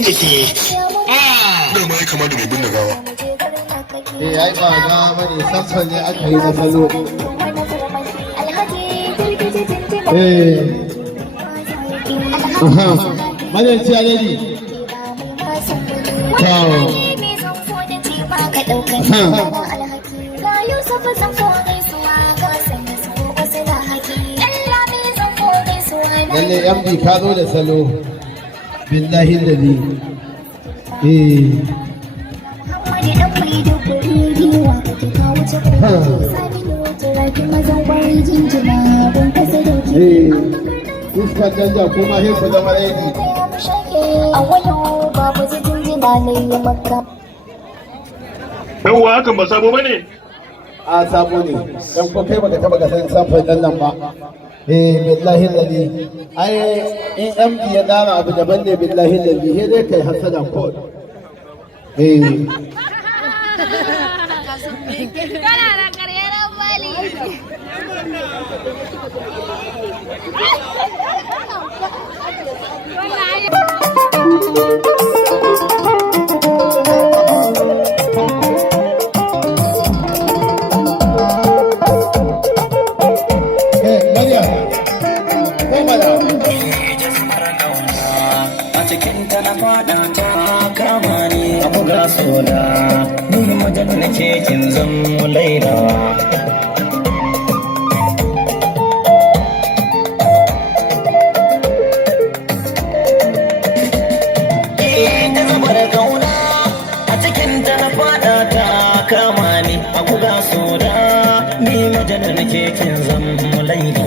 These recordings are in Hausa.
abin yake. Da ma ya kama da mai binne gawa. Ai ba gawa bane, samson ne aka yi na salo. Madarci alali. Lalle MD ka zo da salo. Billahi lalli. Fuskar danja kuma sai ku zama raini. Yawwa hakan ba sabo bane? A sabo ne. Dan ko kai baka taba gasan samfai dan nan ba. Billahi lalli. Ai in MD ya dara abu daban ne billahi lalli. Sai dai kai hasada ko. Kana da karyarar mali. Soda ni majan nake kin zan laila ta zubar kauna a cikin ta na fada ta kama ni a buga soda ni majan nake kin zan laila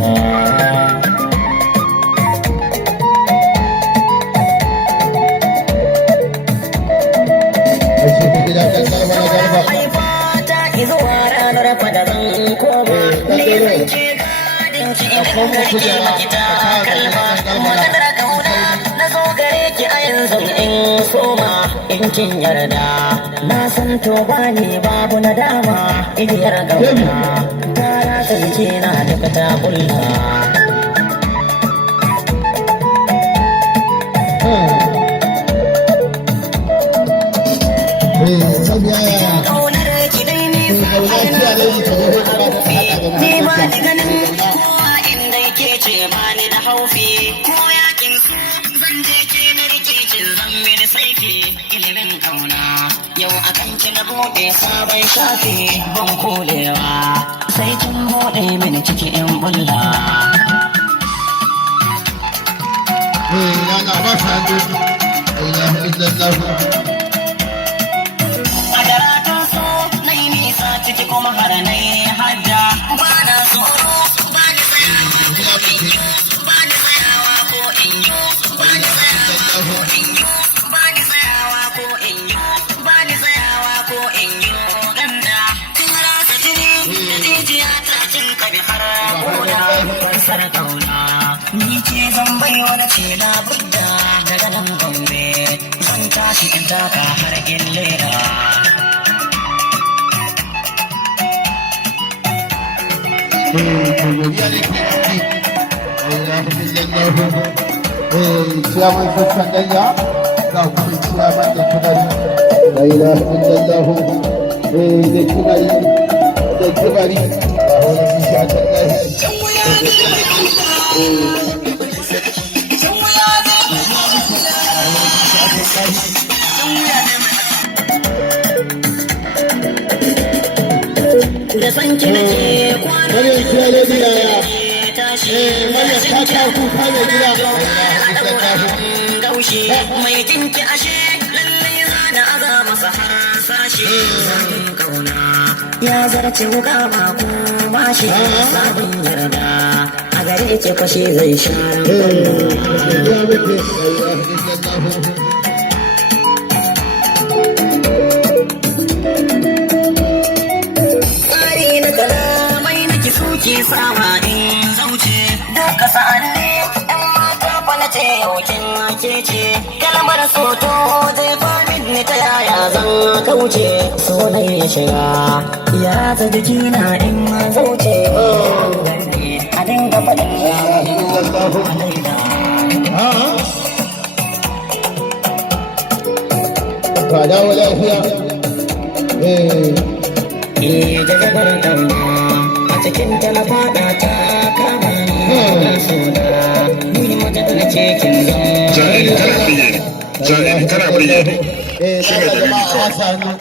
in kin yarda na san to bani babu nadama igiyar gauna ta rasa jiki na duka ta kulla kaunar ki dai ne ni ma ni ganin kowa inda yake ce bani da haufi ko yakin zan je ke na rike ki zan mini saifi ilimin kauna yau akan ki na bude sabon shafi ban kolewa sai kin bude mini ciki in bulla Adarata so nai nisa ciki kuma har nai hajja ba na tsoro ba ni tsayawa ko in yi ba ni tsayawa ko in yi ba ni tsayawa ko in yi ba ni tsayawa ko in yi ba ni tsayawa ko in yi ganda kin rasa jini da jijiya ta cin kabi har koda fansar kauna ni ce zan bai wani ce na budda daga nan gombe zan tashi in taka har in lera ciyaman sassan danya za ku yi ciyaman da tunari la ilaha illallah da tunari da tunari a wani bisha ta da sanki na ce gaushe mai jinki ashe lallai zana aza masa hasashe zafin kauna ya zarce wuka ba ko bashi sabon yarda a gare ce fashe zai sha tsari na kalamai na ki suke sama in zauce duka sa'anni yan mata kwana ce yaukin ke ce kalmar soto zai famin ni ta yaya zan kauce so na ya shiga ya ta jiki na in zauce a dinga faɗin ka dawo lafiya jazabar ɗauna a cikin ta na faɗa ta kama ni so da ni mata da na ce kin zama Jahili kana burge ni. Jahili kana burge ni. jama'a